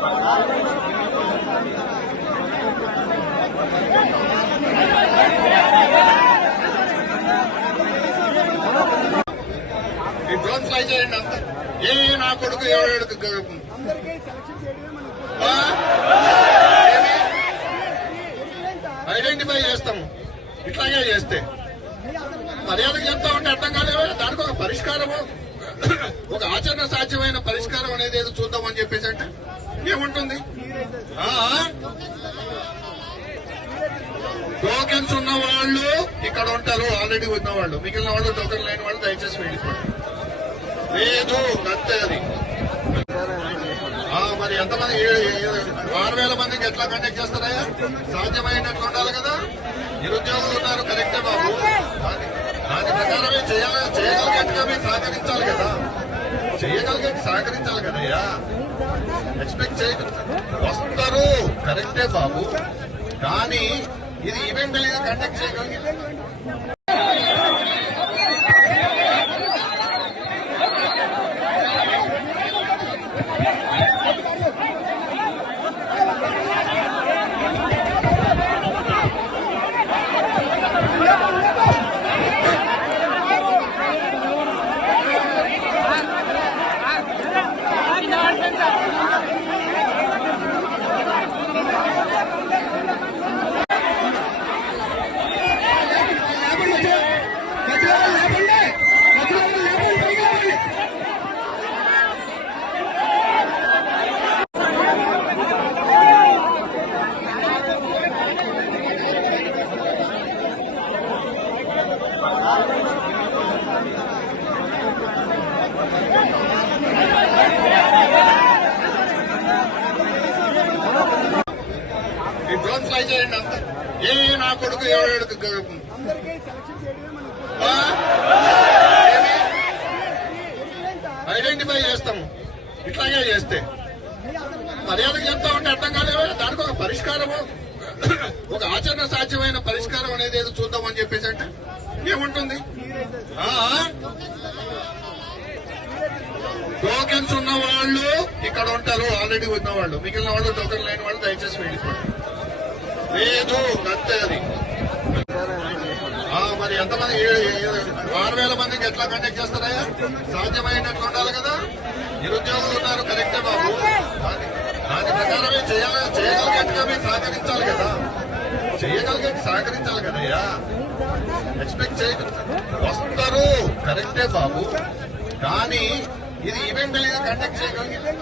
ఈ drone fly చేయండి అంత ఏ నా కొడుకు ఐడెంటిఫై చేస్తాము. ఇట్లాగే చేస్తే మర్యాదకు చెప్తా ఉంటే అర్థం కాలేవా? దానికి ఒక పరిష్కారము, ఒక ఆచరణ సాధ్యమైన పరిష్కారం అనేది ఏదో చూద్దామని చెప్పేసి అంటే ఏముంటుంది? టోకెన్స్ ఉన్న వాళ్ళు ఇక్కడ ఉంటారు, ఆల్రెడీ ఉన్న వాళ్ళు. మిగిలిన వాళ్ళు టోకెన్ లేని వాళ్ళు దయచేసి వెళ్ళిపోండి. లేదు అంతే అది. మరి ఎంతమంది 6,000 మందికి ఎట్లా కండక్ట్ చేస్తారయ్యా? సాధ్యమైనట్టు ఉండాలి కదా. నిరుద్యోగులు ఉన్నారు, కరెక్టే బాబు. దాని ప్రకారమే చేయగలిగేట్టుగా మీరు సహకరించాలి కదా. చేయగలిగేట్టు సహకరించాలి కదయ్యా. ఎక్స్పెక్ట్ వస్తారు, కరెక్టే బాబు. కానీ ఇది ఈవెంట్ అనేది కండక్ట్ చేయగలిగితే ఈ డ్రోన్ ఫ్లై చేయండి అంత ఏ నా కొడుకు ఐడెంటిఫై చేస్తాము. ఇట్లాగే చేస్తే మర్యాదకు చెప్తా ఉంటే అర్థం కాలేవా? దానికి ఒక పరిష్కారము, ఒక ఆచరణ సాధ్యమైన పరిష్కారం అనేది ఏదో చూద్దామని చెప్పేసి అంటే ఏముంటుంది? టోకెన్స్ ఉన్న వాళ్ళు ఇక్కడ ఉంటారు, ఆల్రెడీ ఉన్న వాళ్ళు. మిగిలిన వాళ్ళు టోకెన్ లేని వాళ్ళు దయచేసి వెళ్ళిపోండి. లేదు అంతే అది. మరి ఎంతమంది 6,000 మందికి ఎట్లా కండక్ట్ చేస్తారయ్యా? సాధ్యమైనట్టు ఉండాలి కదా. నిరుద్యోగులు ఉన్నారు, కరెక్టే బాబు. దాని ప్రకారమే చేయగలిగేట్టుగా మీరు సహకరించాలి కదా. చేయగలిగేట్టు సహకరించాలి కదయ్యా. ఎక్స్పెక్ట్ వస్తారు, కరెక్టే బాబు. కానీ ఇది ఈవెంట్ అనేది కండక్ట్ చేయగలిగితే